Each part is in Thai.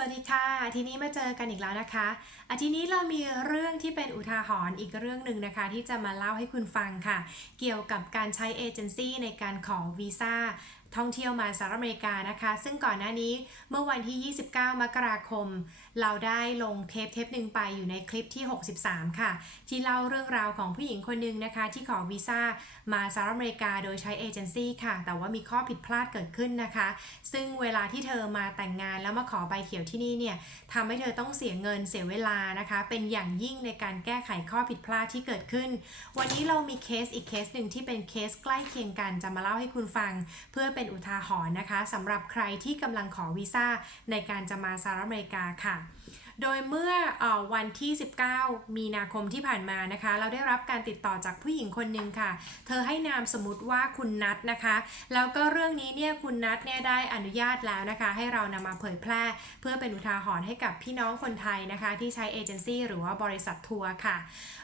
วัสดีค่ะทีนี้มาเจอกันอีกแล้วนะคะอาทีนี้เรามีเรื่องที่เป็นอุทาหรณ์อีกเรื่องหนึ่งนะคะ ที่จะมาเล่าให้คุณฟังค่ะ เกี่ยวกับการใช้เอเจนซี่ในการขอวีซ่าท่องเที่ยวมาสหรัฐอเมริกานะคะ ซึ่งก่อนหน้านี้เมื่อวันที่ 29 มกราคมเราได้ลงเทปเทปหนึ่งไปอยู่ในคลิปที่ 63 ค่ะ ที่เล่าเรื่องราวของผู้หญิงคนหนึ่งนะคะ ที่ขอวีซ่ามาสหรัฐอเมริกาโดยใช้เอเจนซี่ค่ะ แต่ว่ามีข้อผิดพลาดเกิดขึ้นนะคะ ซึ่งเวลาที่เธอมาแต่งงานแล้วมาขอใบเขียวที่นี่เนี่ยทำให้เธอต้องเสียเงินเสียเวลานะคะ เป็นอย่างยิ่งในการแก้ไขข้อผิดพลาดที่เกิดขึ้น วันนี้เรามีเคสอีกเคสหนึ่งที่เป็นเคสใกล้เคียงกันจะมาเล่าให้คุณฟัง เพื่อเป็นอุทาหรณ์นะคะสำหรับใครที่กำลังขอวีซ่าในการจะมาสหรัฐอเมริกาค่ะโดยเมื่อออวันที่ 19 มีนาคมที่ผ่านมานะคะ เราได้รับการติดต่อจากผู้หญิงคนหนึ่งค่ะ เธอให้นามสมมติว่าคุณนัทนะคะ แล้วก็เรื่องนี้เนี่ยคุณนัทเนี่ยได้อนุญาตแล้วนะคะ ให้เรานำมาเผยแพร่ เพื่อเป็นอุทาหรณ์ให้กับพี่น้องคนไทยนะคะ ที่ใช้เอเจนซี่หรือว่าบริษัททัวร์ค่ะ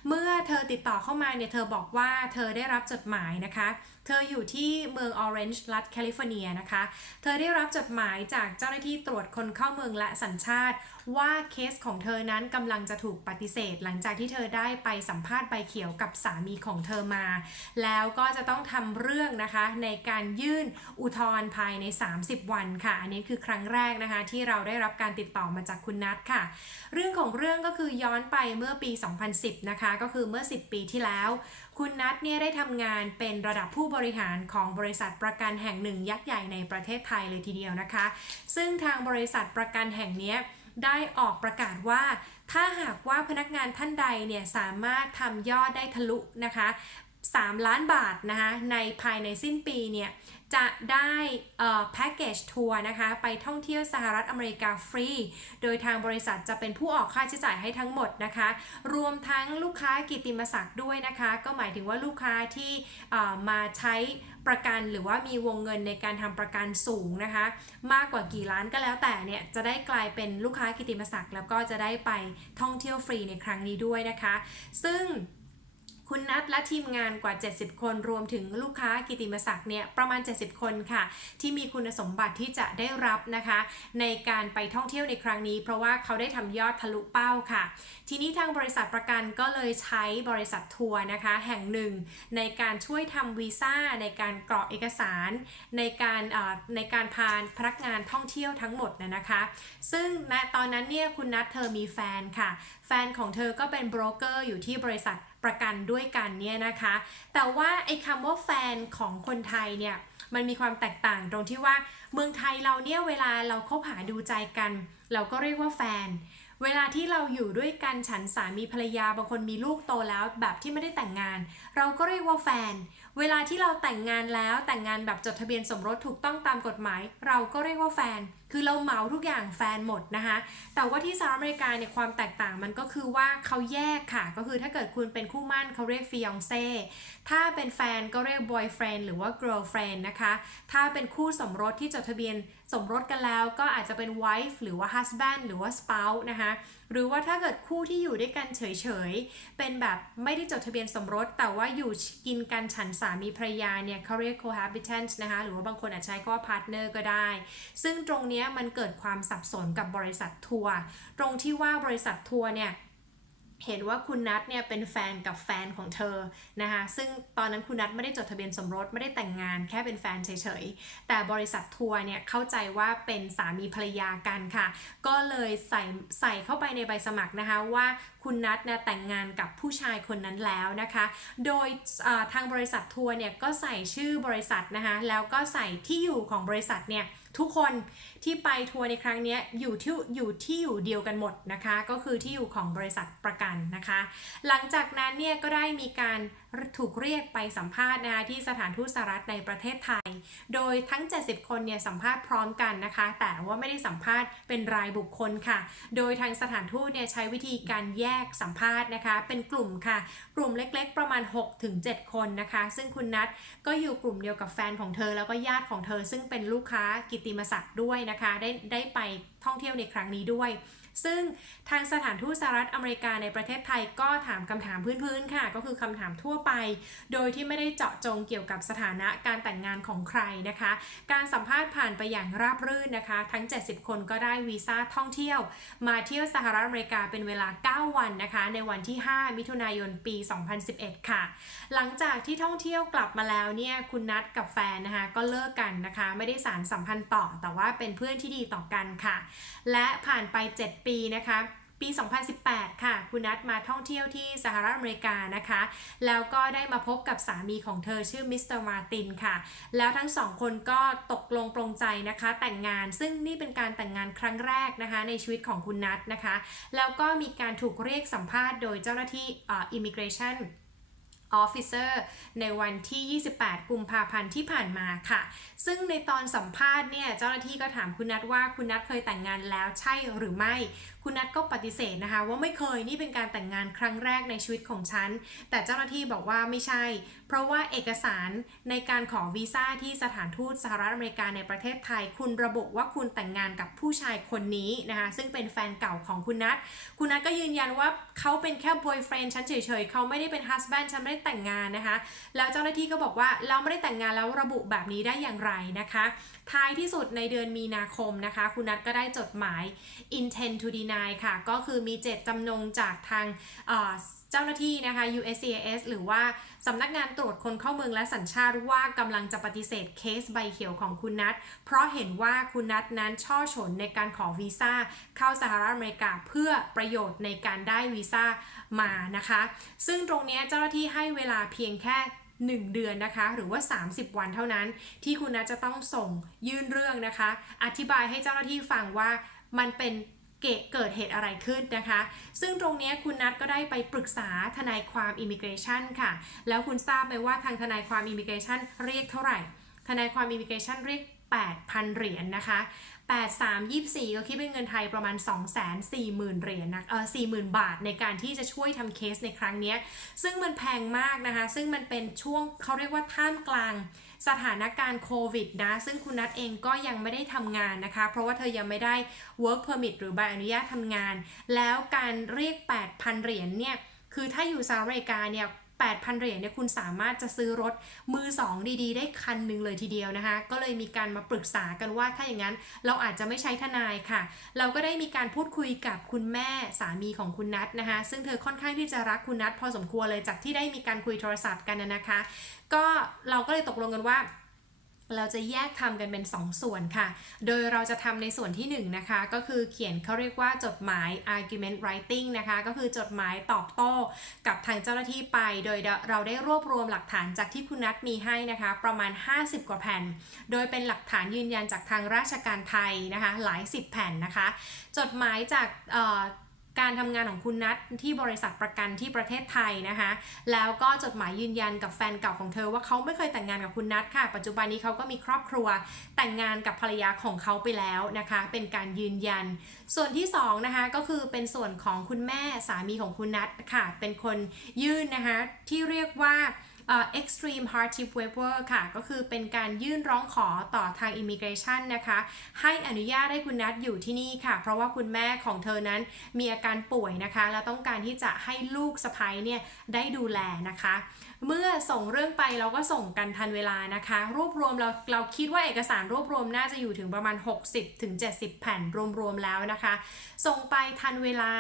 เมื่อเธอติดต่อเข้ามาเนี่ยเธอบอกว่าเธอได้รับจดหมายนะคะ เธออยู่ที่เมืองออเรนจ์รัฐแคลิฟอร์เนียนะคะ เธอได้รับจดหมายจากเจ้าหน้าที่ตรวจคนเข้าเมืองและสัญชาติ ว่าเคสของเธอนั้นกำลังจะถูกปฏิเสธ หลังจากที่เธอได้ไปสัมภาษณ์ใบเขียวกับสามีของเธอมา แล้วก็จะต้องทำเรื่องนะคะในการยื่นอุทธรณ์ภายใน 30 วันค่ะ อันนี้คือครั้งแรกนะคะที่เราได้รับการติดต่อมาจากคุณนัทค่ะ เรื่องของเรื่องก็คือย้อนไปเมื่อปี 2010 นะคะ ก็คือเมื่อ 10 ปีที่แล้ว คุณนัทเนี่ยได้ทำงานเป็นระดับผู้บริหารของบริษัทประกันแห่งหนึ่งยักษ์ใหญ่ในประเทศไทยเลยทีเดียวนะคะ ซึ่งทางบริษัทประกันแห่งนี้ ได้ออกประกาศว่า ถ้าหากว่าพนักงานท่านใดเนี่ยสามารถทำยอดได้ทะลุนะคะ 3 ล้านบาทนะคะในภายในสิ้นปีเนี่ย จะได้แพ็กเกจทัวร์นะคะไปท่องเที่ยวสหรัฐอเมริกาฟรี โดยทางบริษัทจะเป็นผู้ออกค่าใช้จ่ายให้ทั้งหมดนะคะ รวมทั้งลูกค้ากิตติมศักดิ์ด้วยนะคะ ก็หมายถึงว่าลูกค้าที่มาใช้ประกันหรือว่ามีวงเงินในการทำประกันสูงนะคะ มากกว่ากี่ล้านก็แล้วแต่เนี่ยจะได้กลายเป็นลูกค้ากิตติมศักดิ์แล้วก็จะได้ไปท่องเที่ยวฟรีในครั้งนี้ด้วยนะคะ ซึ่ง คุณนัทและทีมงานกว่า 70 คนรวมถึงลูกค้ากิติมศักดิ์เนี่ยประมาณ 70 คนค่ะ ที่มีคุณสมบัติที่จะได้รับนะคะ ในการไปท่องเที่ยวในครั้งนี้ เพราะว่าเขาได้ทำยอดทะลุเป้าค่ะ ทีนี้ทางบริษัทประกันก็เลยใช้บริษัททัวร์นะคะ แห่งหนึ่ง ในการช่วยทำวีซ่าในการกรอกเอกสาร ในการอ่อในการพาพนักงานท่องเที่ยวทั้งหมดนะนะคะ ซึ่งณตอนนั้นเนี่ยคุณนัทเธอมีแฟนค่ะ แฟนของเธอก็เป็นโบรกเกอร์อยู่ที่บริษัท ประกันด้วยกันเนี่ยนะคะ แต่ว่าไอ้คำว่าแฟนของคนไทยเนี่ยมันมีความแตกต่างตรงที่ว่าเมืองไทยเราเนี่ยเวลาเราคบหาดูใจกัน เราก็เรียกว่าแฟน เวลาที่เราอยู่ด้วยกันฉันสามีภรรยาบางคนมีลูกโตแล้วแบบที่ไม่ได้แต่งงาน เราก็เรียกว่าแฟน เวลาที่เราแต่งงานแล้วแต่งงานแบบจดทะเบียนสมรสถูกต้องตามกฎหมาย เราก็เรียกว่าแฟน คือเราเหมาทุกอย่างแฟนหมดนะคะ แต่ว่าที่สหรัฐอเมริกาเนี่ยความแตกต่างมันก็คือว่าเขาแยกค่ะ ก็คือถ้าเกิดคุณเป็นคู่มั่นเขาเรียกฟิยองเซ่ถ้าเป็นแฟนก็เรียกบอยเฟรนหรือว่า girlfriend นะคะ ถ้าเป็นคู่สมรสที่จดทะเบียน สมรสกันแล้วก็อาจจะเป็น wife หรือว่า husband หรือว่า spouse นะคะหรือว่าถ้าเกิดคู่ที่อยู่ด้วยกันเฉยๆ เป็นแบบไม่ได้จดทะเบียนสมรส แต่ว่าอยู่กินกันฉันสามีภรรยาเนี่ยเขาเรียก cohabitant นะคะหรือว่าบางคนอาจใช้ก็ว่า partner ก็ได้ ซึ่งตรงนี้มันเกิดความสับสนกับบริษัททัวร์ตรงที่ว่าบริษัททัวร์เนี่ย เห็นว่าคุณนัทเนี่ยเป็นแฟนกับแฟนของเธอนะคะซึ่งตอนนั้นคุณนัทไม่ได้จดทะเบียนสมรสไม่ได้แต่งงานแค่เป็นแฟนเฉยๆ แต่บริษัททัวร์เนี่ยเข้าใจว่าเป็นสามีภรรยากันค่ะ ก็เลยใส่ใส่เข้าไปในใบสมัครนะคะว่าคุณนัทเนี่ยแต่งงานกับผู้ชายคนนั้นแล้วนะคะ โดยทางบริษัททัวร์เนี่ยก็ใส่ชื่อบริษัทนะคะแล้วก็ใส่ที่อยู่ของบริษัทเนี่ยทุกคน ที่ไปทัวร์ในครั้งนี้อยู่ที่อยู่ที่อยู่เดียวกันหมดนะคะ ก็คือที่อยู่ของบริษัทประกันนะคะ หลังจากนั้นเนี่ยก็ได้มีการถูกเรียกไปสัมภาษณ์นะคะที่สถานทูตสหรัฐในประเทศไทย โดยทั้ง 70 คนเนี่ยสัมภาษณ์พร้อมกันนะคะ แต่ว่าไม่ได้สัมภาษณ์เป็นรายบุคคลค่ะ โดยทางสถานทูตเนี่ยใช้วิธีการแยกสัมภาษณ์นะคะ เป็นกลุ่มค่ะ กลุ่มเล็กๆ ประมาณ 6-7 คนนะคะ ซึ่งคุณนัทก็อยู่กลุ่มเดียวกับแฟนของเธอ แล้วก็ญาติของเธอ ซึ่งเป็นลูกค้ากิตติมศักดิ์ด้วยนะคะได้ได้ไปท่องเที่ยวในครั้งนี้ด้วย ซึ่งทางสถานทูตสหรัฐอเมริกาในประเทศไทยก็ถามคำถามพื้นๆค่ะ ก็คือคำถามทั่วไป โดยที่ไม่ได้เจาะจงเกี่ยวกับสถานะการแต่งงานของใครนะคะ การสัมภาษณ์ผ่านไปอย่างราบรื่นนะคะ ทั้ง 70 คนก็ได้วีซ่าท่องเที่ยว มาเที่ยวสหรัฐอเมริกาเป็นเวลา 9 วันนะคะ ในวันที่ 5 มิถุนายนปี 2011 ค่ะ หลังจากที่ท่องเที่ยวกลับมาแล้วเนี่ยคุณนัดกับแฟนนะคะก็เลิกกันนะคะ ไม่ได้สารสัมพันธ์ต่อ แต่ว่าเป็นเพื่อนที่ดีต่อกันค่ะ และผ่านไป 7ปีนะคะปี 2018 ค่ะ คุณนัทมาท่องเที่ยวที่สหรัฐอเมริกานะคะ แล้วก็ได้มาพบกับสามีของเธอชื่อมิสเตอร์มาตินค่ะ แล้วทั้งสองคนก็ตกลงปรงใจนะคะ แต่งงาน ซึ่งนี่เป็นการแต่งงานครั้งแรกนะคะ ในชีวิตของคุณนัทนะคะ แล้วก็มีการถูกเรียกสัมภาษณ์โดยเจ้าหน้าที่อ่า immigration officer ในวันที่ 28 กุมภาพันธ์ที่ผ่านมาค่ะ ซึ่งในตอนสัมภาษณ์เนี่ย เจ้าหน้าที่ก็ถามคุณนัทว่าคุณนัทเคยแต่งงานแล้วใช่หรือไม่ คุณนัทก็ปฏิเสธนะคะว่าไม่เคยนี่เป็นการแต่งงานครั้งแรกในชีวิตของฉัน แต่เจ้าหน้าที่บอกว่าไม่ใช่ เพราะว่าเอกสารในการขอวีซ่าที่สถานทูตสหรัฐอเมริกาในประเทศไทย คุณระบุว่าคุณแต่งงานกับผู้ชายคนนี้นะคะซึ่งเป็นแฟนเก่าของคุณนัทคุณนัทก็ยืนยันว่าเขาเป็นแค่ boyfriend ฉันเฉยๆเขาไม่ได้เป็น husband ฉันไม่ได้แต่งงานนะคะแล้วเจ้าหน้าที่ก็บอกว่าเราไม่ได้แต่งงานแล้วระบุแบบนี้ได้อย่างไรนะคะ ท้ายที่สุดในเดือนมีนาคมนะคะ คุณนัทก็ได้จดหมาย intent to deny ค่ะ ก็คือมีเจตจำนงจากทางเจ้าหน้าที่นะคะ USCIS หรือว่าสำนักงานตรวจคนเข้าเมืองและสัญชาติว่ากำลังจะปฏิเสธเคสใบเขียวของคุณนัทเพราะเห็นว่าคุณนัทนั้นช่อฉนในการขอวีซ่าเข้าสหรัฐอเมริกาเพื่อประโยชน์ในการได้วีซ่ามานะคะ ซึ่งตรงนี้เจ้าหน้าที่ให้เวลาเพียงแค่ 1 เดือนนะคะ หรือว่า 30 วันเท่านั้นที่คุณนัทจะต้องส่งยื่นเรื่องนะคะ อธิบายให้เจ้าหน้าที่ฟังว่ามันเป็นเกเกิดเหตุอะไรขึ้นนะคะ ซึ่งตรงนี้คุณนัทก็ได้ไปปรึกษาทนายความอิมิเกรชันค่ะ แล้วคุณทราบไหมว่าทางทนายความอิมิเกรชันเรียกเท่าไหร่ ทนายความอิมิเกรชันเรียก 8,000 เหรียญนนะคะ 8324 ก็คิดเป็นเงินไทยประมาณ 240,000เหรียญนะเออ40,000 บาทในการที่จะช่วยทำเคสในครั้งนี้ ซึ่งมันแพงมากนะคะ ซึ่งมันเป็นช่วงเขาเรียกว่าท่ามกลางสถานการณ์โควิดนะ ซึ่งคุณนัทเองก็ยังไม่ได้ทำงานนะคะ เพราะว่าเธอยังไม่ได้ work permit หรือใบอนุญาตทำงาน แล้วการเรียก 8,000 เหรียญเนี่ย คือถ้าอยู่สหรัฐอเมริกาเนี่ย 8,000 เหรียญเนี่ยคุณสามารถจะซื้อรถมือ 2 ดีๆ ได้คันหนึ่งเลยทีเดียวนะคะ ก็เลยมีการมาปรึกษากันว่าถ้าอย่างนั้นเราอาจจะไม่ใช้ทนายค่ะ เราก็ได้มีการพูดคุยกับคุณแม่สามีของคุณนัทนะคะ ซึ่งเธอค่อนข้างที่จะรักคุณนัทพอสมควรเลยจากที่ได้มีการคุยโทรศัพท์กันนะนะคะ ก็เราก็เลยตกลงกันว่า เราจะแยกทำกันเป็น 2 ส่วนค่ะ โดยเราจะทำในส่วนที่1นะคะ ก็คือเขียนเขาเรียกว่าจดหมาย argument writing นะคะ ก็คือจดหมายตอบโต้กับทางเจ้าหน้าที่ไป โดยเราได้รวบรวมหลักฐานจากที่คุณนัทมีให้นะคะ ประมาณ 50 กว่าแผ่น โดยเป็นหลักฐานยืนยันจากทางราชการไทยนะคะ หลาย 10 แผ่นนะคะ จดหมายจากเอ่อ การทำงานของคุณนัทที่บริษัทประกันที่ประเทศไทยนะคะ แล้วก็จดหมายยืนยันกับแฟนเก่าของเธอว่าเขาไม่เคยแต่งงานกับคุณนัทค่ะ ปัจจุบันนี้เขาก็มีครอบครัวแต่งงานกับภรรยาของเขาไปแล้วนะคะ เป็นการยืนยัน ส่วนที่สองนะคะก็คือเป็นส่วนของคุณแม่สามีของคุณนัทค่ะ เป็นคนยื่นนะคะที่เรียกว่า extreme hardship waiver ค่ะ ก็คือเป็นการยื่นร้องขอต่อทาง immigration นะคะ ให้อนุญาตให้คุณนัทอยู่ที่นี่ค่ะ เพราะว่าคุณแม่ของเธอนั้นมีอาการป่วยนะคะ และต้องการที่จะให้ลูกสะใภ้เนี่ยได้ดูแลนะคะ เมื่อส่งเรื่องไปเราก็ส่งกันทันเวลานะคะ รวบรวมเราเราคิดว่าเอกสารรวบรวมน่าจะอยู่ถึงประมาณ 60-70ถึง70แผ่นรวมๆแล้วนะคะ ส่งไปทันเวลา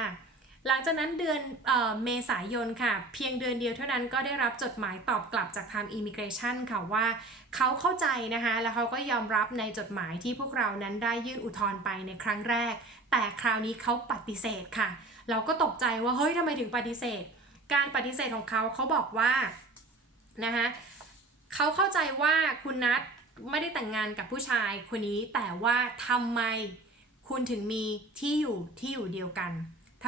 หลังจากนั้นเดือนเออเมษายนค่ะ เพียงเดือนเดียวเท่านั้นก็ได้รับจดหมายตอบกลับจากทาง Immigration ค่ะว่าเขาเข้าใจนะคะ แล้วเขาก็ยอมรับในจดหมายที่พวกเรานั้นได้ยื่นอุทธรณ์ไปในครั้งแรก แต่คราวนี้เขาปฏิเสธค่ะ เราก็ตกใจว่าเฮ้ยทำไมถึงปฏิเสธ การปฏิเสธของเขาเขาบอกว่านะคะเขาเข้าใจว่าคุณนัทไม่ได้แต่งงานกับผู้ชายคนนี้ แต่ว่าทำไมคุณถึงมีที่อยู่ที่อยู่เดียวกัน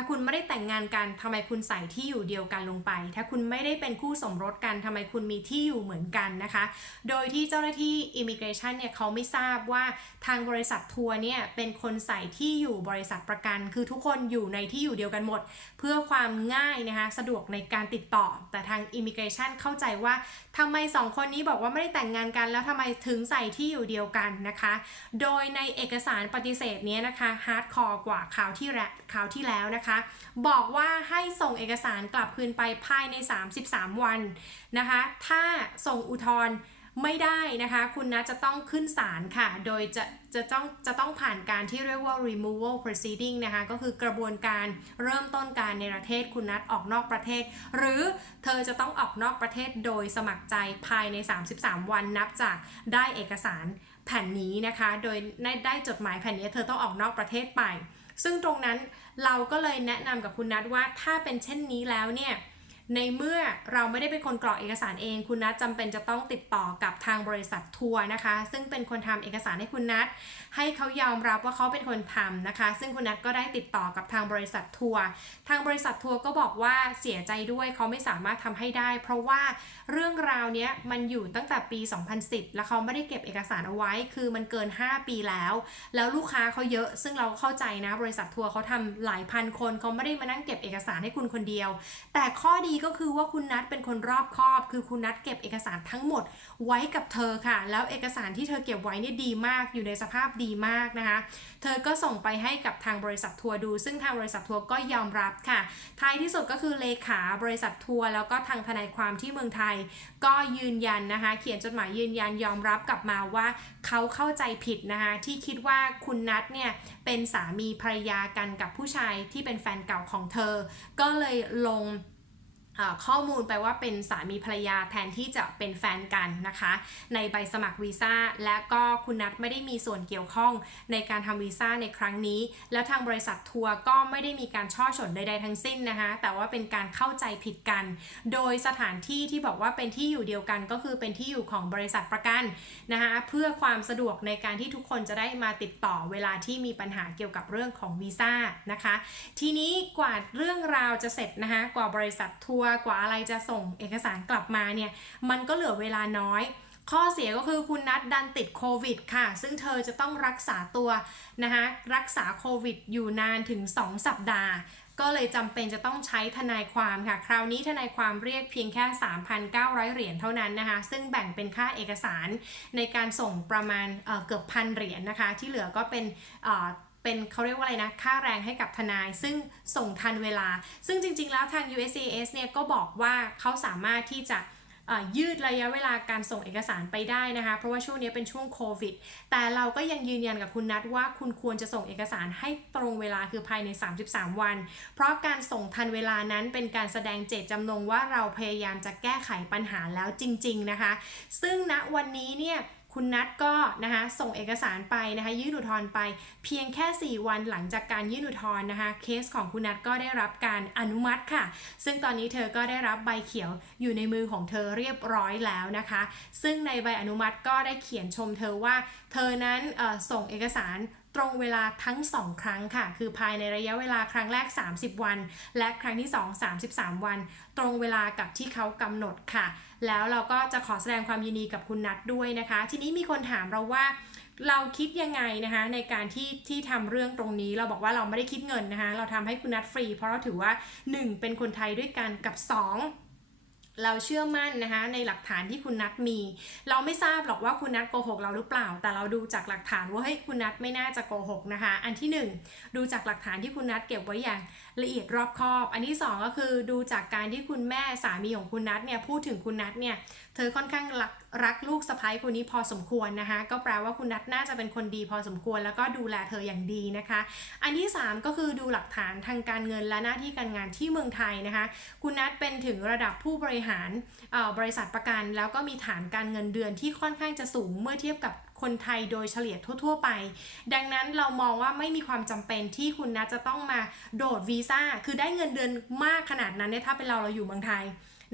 ถ้าคุณไม่ได้แต่งงานกันทำไมคุณใส่ที่อยู่เดียวกันลงไป ถ้าคุณไม่ได้เป็นคู่สมรสกันทำไมคุณมีที่อยู่เหมือนกันนะคะ โดยที่เจ้าหน้าที่อิมิเกรชันเนี่ยเขาไม่ทราบว่าทางบริษัททัวร์เนี่ยเป็นคนใส่ที่อยู่บริษัทประกัน คือทุกคนอยู่ในที่อยู่เดียวกันหมดเพื่อความง่ายนะคะสะดวกในการติดต่อ แต่ทาง immigration เข้าใจว่าทำไมสองคนนี้บอกว่าไม่ได้แต่งงานกัน แล้วทำไมถึงใส่ที่อยู่เดียวกันนะคะ โดยในเอกสารปฏิเสธนี้นะคะฮาร์ดคอร์กว่าข่าวที่แรคราวที่แล้วนะคะ บอกว่าให้ส่งเอกสารกลับคืนไปภายใน 33 วันนะคะ ถ้าส่งอุทธรณ์ ไม่ได้นะคะ คุณนัทจะต้องขึ้นศาลค่ะ โดยจะจะต้องจะต้องผ่านการที่เรียกว่า removal proceeding นะคะ ก็คือกระบวนการเริ่มต้นการในประเทศคุณนัทออกนอกประเทศ หรือเธอจะต้องออกนอกประเทศโดยสมัครใจภายใน 33 วันนับจากได้เอกสารแผ่นนี้นะคะ โดยได้ได้จดหมายแผ่นนี้เธอต้องออกนอกประเทศไป ซึ่งตรงนั้นเราก็เลยแนะนำกับคุณนัทว่าถ้าเป็นเช่นนี้แล้วเนี่ย ในเมื่อเราไม่ได้เป็นคนกรอกเอกสารเอง คุณนัทจำเป็นจะต้องติดต่อกับทางบริษัททัวร์นะคะ ซึ่งเป็นคนทำเอกสารให้คุณนัทให้เขายอมรับว่าเขาเป็นคนทำนะคะ ซึ่งคุณนัทก็ได้ติดต่อกับทางบริษัททัวร์ทางบริษัททัวร์ก็บอกว่าเสียใจด้วยเขาไม่สามารถทำให้ได้ เพราะว่าเรื่องราวเนี้ยมันอยู่ตั้งแต่ปี 2010 แล้วเขาไม่ได้เก็บเอกสารเอาไว้ คือมันเกิน 5 ปีแล้ว แล้วลูกค้าเขาเยอะ ซึ่งเราก็เข้าใจนะบริษัททัวร์เขาทำหลายพันคนเขาไม่ได้มานั่งเก็บเอกสารให้คุณคนเดียว แต่ข้อดีก็คือว่าคุณนัทเป็นคนรอบคอบ คือคุณนัทเก็บเอกสารทั้งหมดไว้กับเธอค่ะ แล้วเอกสารที่เธอเก็บไว้เนี่ยดีมากอยู่ในสภาพดีมากนะคะ เธอก็ส่งไปให้กับทางบริษัททัวร์ดู ซึ่งทางบริษัททัวร์ก็ยอมรับค่ะ ท้ายที่สุดก็คือเลขาบริษัททัวร์แล้วก็ทางทนายความที่เมืองไทย ก็ยืนยันนะคะ เขียนจดหมายยืนยันยอมรับกลับมาว่าเขาเข้าใจผิดนะคะที่คิดว่าคุณนัทเนี่ยเป็นสามีภรรยากันกับผู้ชายที่เป็นแฟนเก่าของเธอ ก็เลยลง ข้อมูลไปว่าเป็นสามีภรรยาแทนที่จะเป็นแฟนกันนะคะ ในใบสมัครวีซ่าและก็คุณนัทไม่ได้มีส่วนเกี่ยวข้องในการทำวีซ่าในครั้งนี้ แล้วทางบริษัททัวร์ก็ไม่ได้มีการช่อฉนใดๆทั้งสิ้นนะคะแต่ว่าเป็นการเข้าใจผิดกัน โดยสถานที่ที่บอกว่าเป็นที่อยู่เดียวกันก็คือเป็นที่อยู่ของบริษัทประกันนะคะเพื่อความสะดวกในการที่ทุกคนจะได้มาติดต่อเวลาที่มีปัญหาเกี่ยวกับเรื่องของวีซ่านะคะ ทีนี้กว่าเรื่องราวจะเสร็จนะคะกว่าบริษัททัวร์กว่าอะไรจะส่งเอกสารกลับมาเนี่ยมันก็เหลือเวลาน้อย ข้อเสียก็คือคุณนัดดันติดโควิดค่ะ ซึ่งเธอจะต้องรักษาตัวนะคะรักษาโควิดอยู่นานถึง 2 สัปดาห์ก็เลยจำเป็นจะต้องใช้ทนายความค่ะ คราวนี้ทนายความเรียกเพียงแค่ 3,900 เหรียญเท่านั้นนะคะ ซึ่งแบ่งเป็นค่าเอกสารในการส่งประมาณเเกือบพันเหรียญนะคะ ที่เหลือก็เป็น เป็นเขาเรียกว่าอะไรนะ ค่าแรงให้กับทนาย ซึ่งส่งทันเวลา ซึ่งจริง ๆ แล้วทาง USCIS เนี่ยก็บอกว่าเขาสามารถที่จะยืดระยะเวลาการส่งเอกสารไปได้นะคะ เพราะว่าช่วงนี้เป็นช่วงโควิด แต่เราก็ยังยืนยันกับคุณนัทว่าคุณควรจะส่งเอกสารให้ตรงเวลาคือภายใน 33 วัน เพราะการส่งทันเวลานั้นเป็นการแสดงเจตจำนงว่าเราพยายามจะแก้ไขปัญหาแล้วจริง ๆ นะคะ ซึ่งณวันนี้เนี่ย คุณนัทก็นะคะส่งเอกสารไปนะคะยื่นอุทธรณ์ไปเพียงแค่ 4 วันหลังจากการยื่นอุทธรณ์นะคะเคสของคุณนัทก็ได้รับการอนุมัติค่ะ ซึ่งตอนนี้เธอก็ได้รับใบเขียวอยู่ในมือของเธอเรียบร้อยแล้วนะคะ ซึ่งในใบอนุมัติก็ได้เขียนชมเธอว่า เธอนั้นส่งเอกสารตรงเวลาทั้ง 2 ครั้งค่ะ คือภายในระยะเวลาครั้งแรก 30 วัน และครั้งที่ 2 33 วัน ตรงเวลากับที่เขากำหนดค่ะ แล้วเราก็จะขอแสดงความยินดีกับคุณนัทด้วยนะคะ ทีนี้มีคนถามเราว่าเราคิดยังไงนะคะในการที่ที่ทำเรื่องตรงนี้เราบอกว่าเราไม่ได้คิดเงินนะคะ เราทำให้คุณนัทฟรี เพราะเราถือว่า 1 เป็นคนไทยด้วยกันกับ 2 เราเชื่อมั่นนะคะในหลักฐานที่คุณนัทมี เราไม่ทราบหรอกว่าคุณนัทโกหกเราหรือเปล่า แต่เราดูจากหลักฐานว่าเฮ้ยคุณนัทไม่น่าจะโกหกนะคะ อันที่หนึ่งดูจากหลักฐานที่คุณนัทเก็บไว้อย่างละเอียดรอบคอบ อันที่สองก็คือดูจากการที่คุณแม่สามีของคุณนัทเนี่ยพูดถึงคุณนัทเนี่ย เธอค่อนข้างรักรักลูกสะใภ้คนนี้พอสมควรนะคะ ก็แปลว่าคุณนัทน่าจะเป็นคนดีพอสมควร แล้วก็ดูแลเธออย่างดีนะคะ อันที่ 3 ก็คือดูหลักฐานทางการเงินและหน้าที่การงานที่เมืองไทยนะคะ คุณนัทเป็นถึงระดับผู้บริหารออบริษัทประกัน แล้วก็มีฐานการเงินเดือนที่ค่อนข้างจะสูงเมื่อเทียบกับคนไทยโดยเฉลี่ยทั่ว ๆ ไป ดังนั้นเรามองว่าไม่มีความจำเป็นที่คุณนัทจะต้องมาโดดวีซ่าคือได้เงินเดือนมากขนาดนั้นเนี่ยถ้าเป็นเราเราอยู่เมืองไทย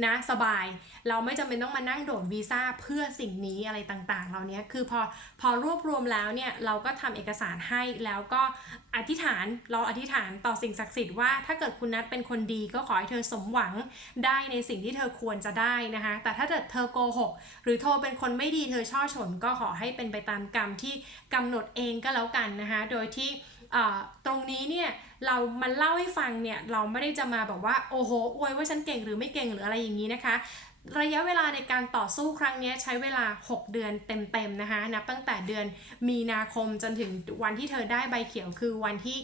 นะสบาย เราไม่จำเป็นต้องมานั่งโดดวีซ่าเพื่อสิ่งนี้อะไรต่างๆ เหล่านี้คือพอพอรวบรวมแล้วเนี่ยเราก็ทำเอกสารให้แล้วก็อธิษฐานเราอธิษฐานต่อสิ่งศักดิ์สิทธิ์ว่าถ้าเกิดคุณนัทเป็นคนดีก็ขอให้เธอสมหวังได้ในสิ่งที่เธอควรจะได้นะคะแต่ถ้าเกิดเธอโกหกหรือโทรเป็นคนไม่ดีเธอช่อฉนก็ขอให้เป็นไปตามกรรมที่กำหนดเองก็แล้วกันนะคะโดยที่ตรงนี้เนี่ย เรามันเล่าให้ฟังเนี่ยเราไม่ได้จะมาแบบว่าโอ้โหอวยว่าฉันเก่งหรือไม่เก่งหรืออะไรอย่างนี้นะคะ ระยะเวลาในการต่อสู้ครั้งนี้ใช้เวลา 6 เดือนเต็มๆนะคะนับตั้งแต่เดือนมีนาคมจนถึงวันที่เธอได้ใบเขียวคือวันที่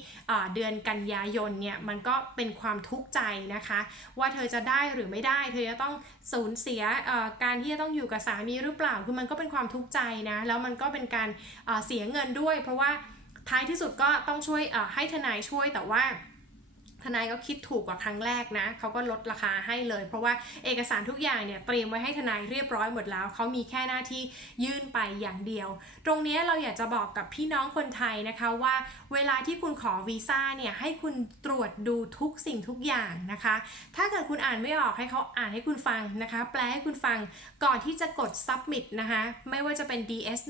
เดือนกันยายนเนี่ยมันก็เป็นความทุกข์ใจนะคะ ว่าเธอจะได้หรือไม่ได้ เธอจะต้องสูญเสียการที่จะต้องอยู่กับสามีหรือเปล่าคือมันก็เป็นความทุกข์ใจนะแล้วมันก็เป็นการเสียเงินด้วย เพราะว่า ท้ายที่สุดก็ต้องช่วยเอ่อให้ทนายช่วยแต่ว่า ทนายก็คิดถูกกว่าครั้งแรกนะเขาก็ลดราคาให้เลย เพราะว่าเอกสารทุกอย่างเนี่ยเตรียมไว้ให้ทนายเรียบร้อยหมดแล้ว เขามีแค่หน้าที่ยื่นไปอย่างเดียว ตรงนี้เราอยากจะบอกกับพี่น้องคนไทยนะคะว่า เวลาที่คุณขอวีซ่าเนี่ยให้คุณตรวจดูทุกสิ่งทุกอย่างนะคะ ถ้าเกิดคุณอ่านไม่ออกให้เขาอ่านให้คุณฟังนะคะ แปลให้คุณฟังก่อนที่จะกด submit นะคะไม่ว่าจะเป็น DS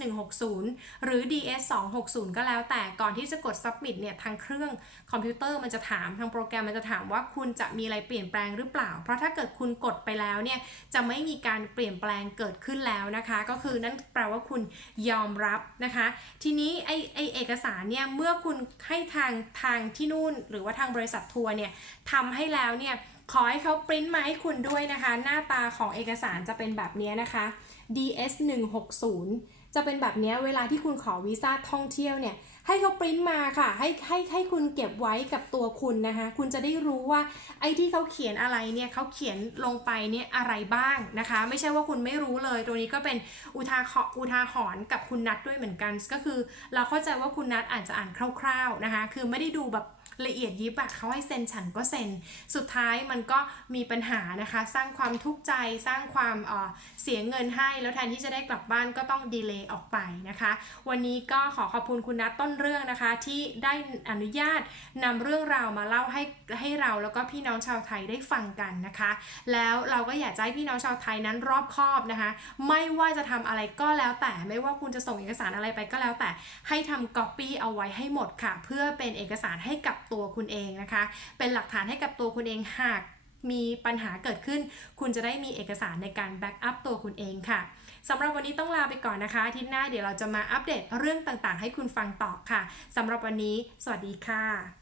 160หรือ DS 260ก็แล้วแต่ก่อนที่จะกด submit เนี่ยทางเครื่องคอมพิวเตอร์มันจะถามทางโปรรแกรมมันจะถามว่าคุณจะมีอะไรเปลี่ยนแปลงหรือเปล่า เพราะถ้าเกิดคุณกดไปแล้วเนี่ยจะไม่มีการเปลี่ยนแปลงเกิดขึ้นแล้วนะคะ ก็คือนั่นแปลว่าคุณยอมรับนะคะ ทีนี้ไอไอเอกสารเนี่ยเมื่อคุณให้ทางทางที่นู่น หรือว่าทางบริษัททัวร์เนี่ยทำให้แล้วเนี่ยขอให้เขาปริ้นมาให้คุณด้วยนะคะ หน้าตาของเอกสารจะเป็นแบบนี้นะคะ DS 160จะเป็นแบบนี้เวลาที่คุณขอวีซ่าท่องเที่ยวเนี่ย ให้เขาปริ้นมาค่ะ ให้ให้ให้คุณเก็บไว้กับตัวคุณนะคะ คุณจะได้รู้ว่าไอ้ที่เขาเขียนอะไรเนี่ยเขาเขียนลงไปเนี่ยอะไรบ้างนะคะ ไม่ใช่ว่าคุณไม่รู้เลย ตัวนี้ก็เป็นอุทาขออุทาหรณ์กับคุณนัทด้วยเหมือนกัน ก็คือ เราเข้าใจว่าคุณนัทอาจจะอ่านคร่าว ๆนะคะ คือไม่ได้ดูแบบ ละเอียดยิบอะเขาให้เซ็นฉันก็เซ็น สุดท้ายมันก็มีปัญหานะคะ สร้างความทุกข์ใจสร้างความเอ่อเสียเงินให้ แล้วแทนที่จะได้กลับบ้านก็ต้องดีเลย์ออกไปนะคะ วันนี้ก็ขอขอบคุณคุณนัทต้นเรื่องนะคะ ที่ได้อนุญาตนำเรื่องราวมาเล่าให้ให้เราแล้วก็พี่น้องชาวไทยได้ฟังกันนะคะ แล้วเราก็อยากจะให้พี่น้องชาวไทยนั้นรอบคอบนะคะ ไม่ว่าจะทำอะไรก็แล้วแต่ไม่ว่าคุณจะส่งเอกสารอะไรไปก็แล้วแต่ให้ทำก๊อปปี้เอาไว้ให้หมดค่ะ เพื่อเป็นเอกสารให้กับตัวคุณเองนะคะ เป็นหลักฐานให้กับตัวคุณเองหากมีปัญหาเกิดขึ้น คุณจะได้มีเอกสารในการแบ็กอัพตัวคุณเองค่ะสำหรับวันนี้ต้องลาไปก่อนนะคะอาทิตย์หน้าเดี๋ยวเราจะมาอัปเดตเรื่องต่างๆ ให้คุณฟังต่อค่ะสำหรับวันนี้ สวัสดีค่ะ